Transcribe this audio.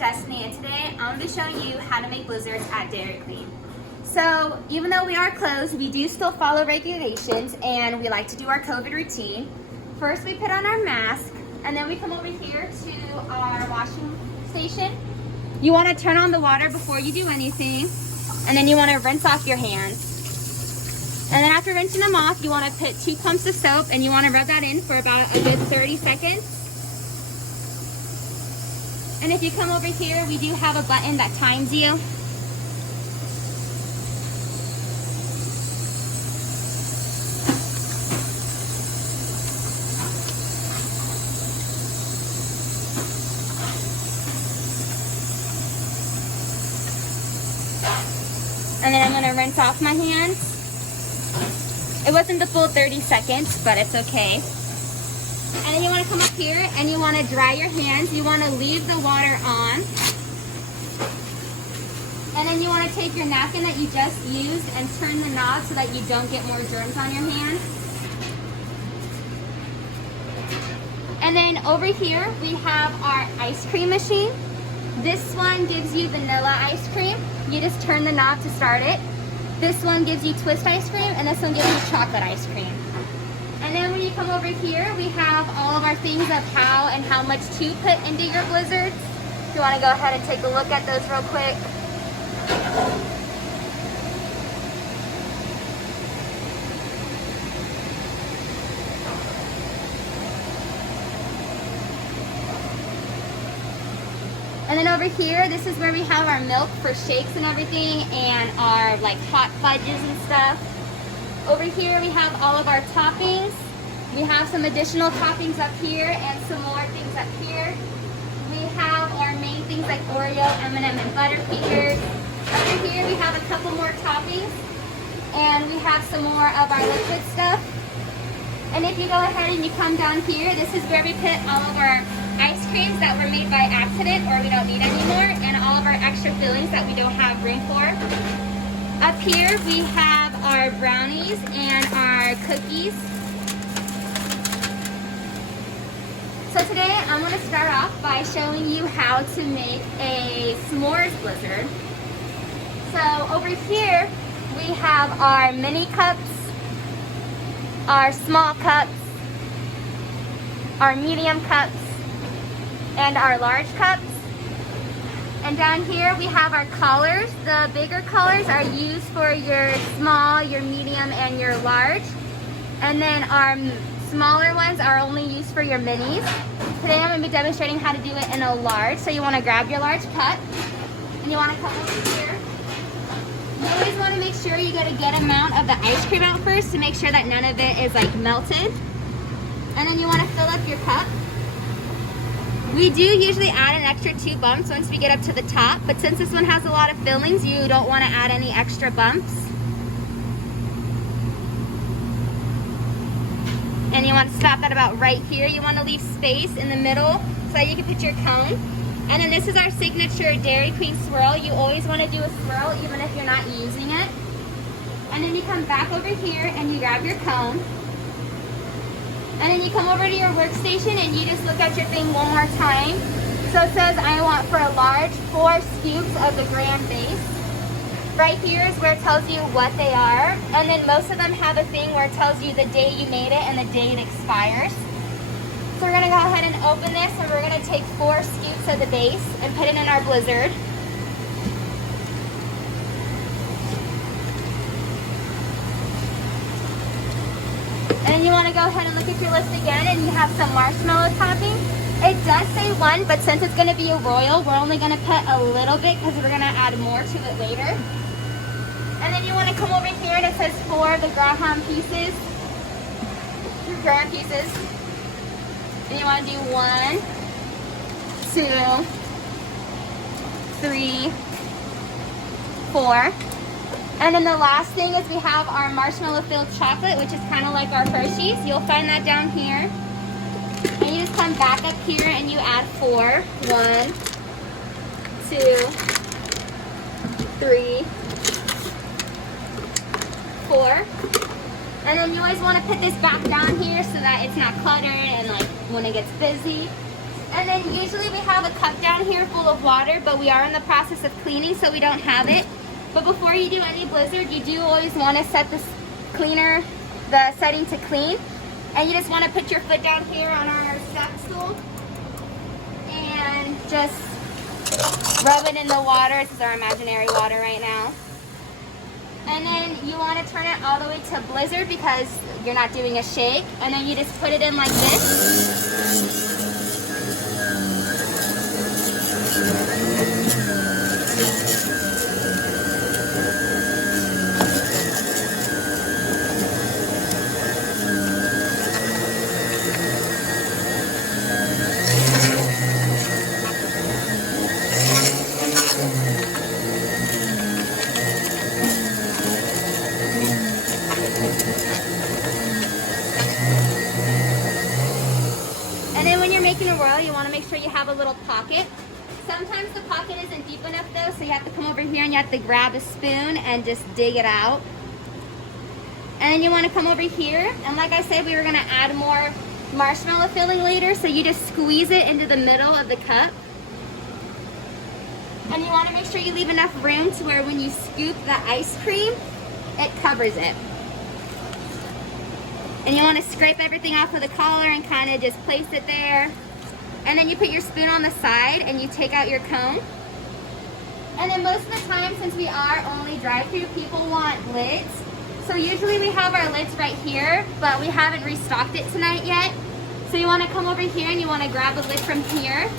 Destiny, and today I'm going to be showing you how to make blizzards at Dairy Queen. So even though we are closed, we do still follow regulations, and we like to do our COVID routine. First we put on our mask, and then we come over here to our washing station. You want to turn on the water before you do anything, and then you want to rinse off your hands. And then after rinsing them off, you want to put 2 pumps of soap, and you want to rub that in for about a good 30 seconds. And if you come over here, we do have a button that times you. And then I'm going to rinse off my hands. It wasn't the full 30 seconds, but it's okay. And then you want to come up here and you want to dry your hands. You want to leave the water on. And then you want to take your napkin that you just used and turn the knob so that you don't get more germs on your hands. And then over here we have our ice cream machine. This one gives you vanilla ice cream. You just turn the knob to start it. This one gives you twist ice cream, and this one gives you chocolate ice cream. And then when you come over here, we have all of our things of how and how much to put into your blizzards. If you want to go ahead and take a look at those real quick. And then over here, this is where we have our milk for shakes and everything, and our like hot fudges and stuff. Over here, we have all of our toppings. We have some additional toppings up here and some more things up here. We have our main things like Oreo, M&M, and Butterfingers. Over here, we have a couple more toppings, and we have some more of our liquid stuff. And if you go ahead and you come down here, this is where we put all of our ice creams that were made by accident or we don't need anymore, and all of our extra fillings that we don't have room for. Up here we have our brownies and our cookies. So today I'm going to start off by showing you how to make a s'mores blizzard. So over here we have our mini cups, our small cups, our medium cups, and our large cups. And down here we have our collars. The bigger collars are used for your small, your medium, and your large. And then our smaller ones are only used for your minis. Today I'm going to be demonstrating how to do it in a large. So you want to grab your large cup and you want to come over here. You always want to make sure you get a good amount of the ice cream out first to make sure that none of it is like melted. And then you want to fill up your cup. We do usually add an extra 2 bumps once we get up to the top, but since this one has a lot of fillings, you don't want to add any extra bumps. And you want to stop at about right here. You want to leave space in the middle so that you can put your cone. And then this is our signature Dairy Queen swirl. You always want to do a swirl even if you're not using it. And then you come back over here and you grab your cone. And then you come over to your workstation and you just look at your thing one more time. So it says I want for a large 4 scoops of the grand base. Right here is where it tells you what they are. And then most of them have a thing where it tells you the day you made it and the day it expires. So we're going to go ahead and open this, and we're going to take 4 scoops of the base and put it in our blizzard. And then you want to go ahead and look at your list again, and you have some marshmallow topping. It does say 1, but since it's going to be a royal, we're only going to put a little bit because we're going to add more to it later. And then you want to come over here and it says 4 of the graham pieces. Graham pieces. And you want to do 1, 2, 3, 4. And then the last thing is we have our marshmallow filled chocolate, which is kind of like our Hershey's. You'll find that down here. And you just come back up here and you add 4. 1, 2, 3, 4. And then you always want to put this back down here so that it's not cluttered and like when it gets busy. And then usually we have a cup down here full of water, but we are in the process of cleaning, so we don't have it. But before you do any blizzard, you do always want to set this cleaner, the setting to clean. And you just want to put your foot down here on our step stool and just rub it in the water. This is our imaginary water right now. And then you want to turn it all the way to blizzard because you're not doing a shake. And then you just put it in like this. And then when you're making a roll, you want to make sure you have a little pocket. Sometimes the pocket isn't deep enough though, so you have to come over here and you have to grab a spoon and just dig it out. And then you want to come over here, and like I said, we were going to add more marshmallow filling later, so you just squeeze it into the middle of the cup. And you want to make sure you leave enough room to where when you scoop the ice cream, it covers it. And you want to scrape everything off of the collar and kind of just place it there. And then you put your spoon on the side and you take out your cone. And then most of the time, since we are only drive-through, people want lids. So usually we have our lids right here, but we haven't restocked it tonight yet. So you want to come over here and you want to grab a lid from here.